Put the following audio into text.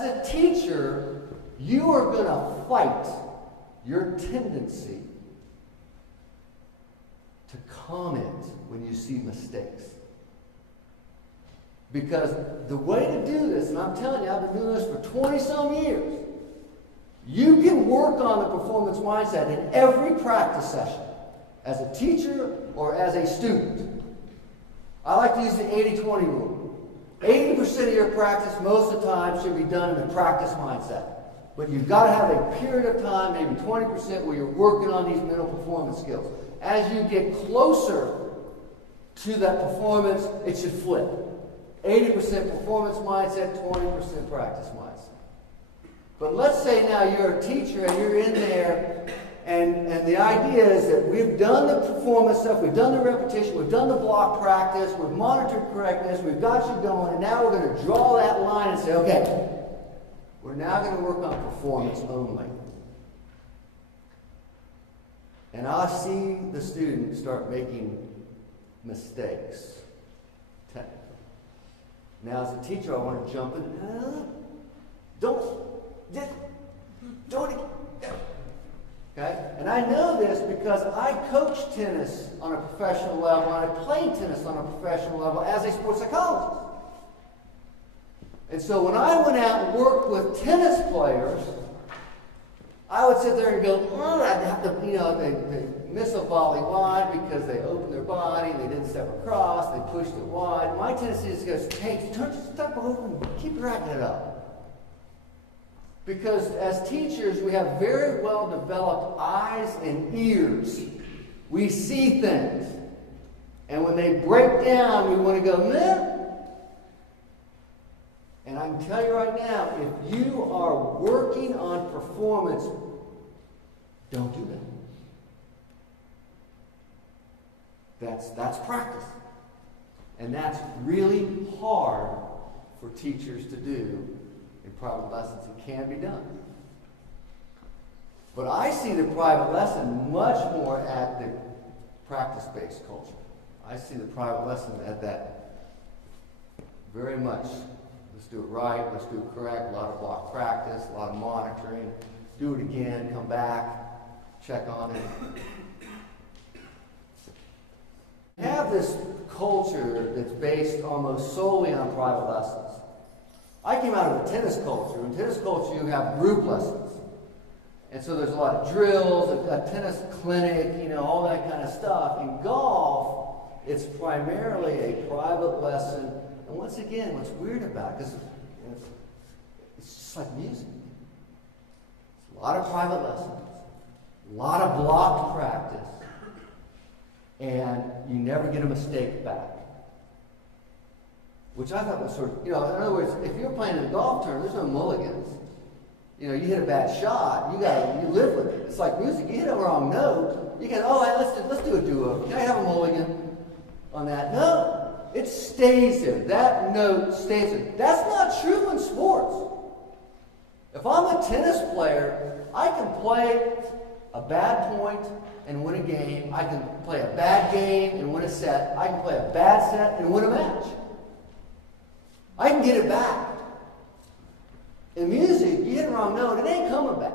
As a teacher, you are going to fight your tendency to comment when you see mistakes. Because the way to do this, and I'm telling you, I've been doing this for 20-some years, you can work on the performance mindset in every practice session, as a teacher or as a student. I like to use the 80-20 rule. 80% of your practice most of the time should be done in a practice mindset. But you've got to have a period of time, maybe 20%, where you're working on these mental performance skills. As you get closer to that performance, it should flip. 80% performance mindset, 20% practice mindset. But let's say now you're a teacher and you're in there, and the idea is that we've done the performance stuff, we've done the repetition, we've done the block practice, we've monitored correctness, we've got you going, and now we're going to draw that line and say, okay, we're now going to work on performance only. And I see the student start making mistakes. Now, as a teacher, I want to jump in. Don't. Okay? And I know this because I coach tennis on a professional level, and I played tennis on a professional level as a sports psychologist. And so when I went out and worked with tennis players, I would sit there and go, I'd have to, they miss a volley wide because they opened their body, they didn't step across, they pushed it wide. My tendency is to go, step over and keep racking it up. Because as teachers, we have very well developed eyes and ears. We see things. And when they break down, we want to go, meh. And I can tell you right now, if you are working on performance, don't do that. That's practice. And that's really hard for teachers to do in private lessons. It can be done. But I see the private lesson much more at the practice-based culture. I see the private lesson at that very much. Let's do it right, let's do it correct, a lot of block practice, a lot of monitoring, do it again, come back, check on it. We have this culture that's based almost solely on private lessons. I came out of a tennis culture. In tennis culture, you have group lessons. And so there's a lot of drills, a tennis clinic, all that kind of stuff. In golf, it's primarily a private lesson. And once again, what's weird about it, because it's just like music. It's a lot of private lessons, a lot of blocked practice, and you never get a mistake back. Which I thought was sort of, in other words, if you're playing in a golf tournament, there's no mulligans. You hit a bad shot, you live with it. It's like music. You hit a wrong note, you can, let's do a do-over. Can I have a mulligan on that? No. It stays there. That note stays there. That's not true in sports. If I'm a tennis player, I can play a bad point and win a game. I can play a bad game and win a set. I can play a bad set and win a match. I can get it back. In music, you hit a wrong note, it ain't coming back.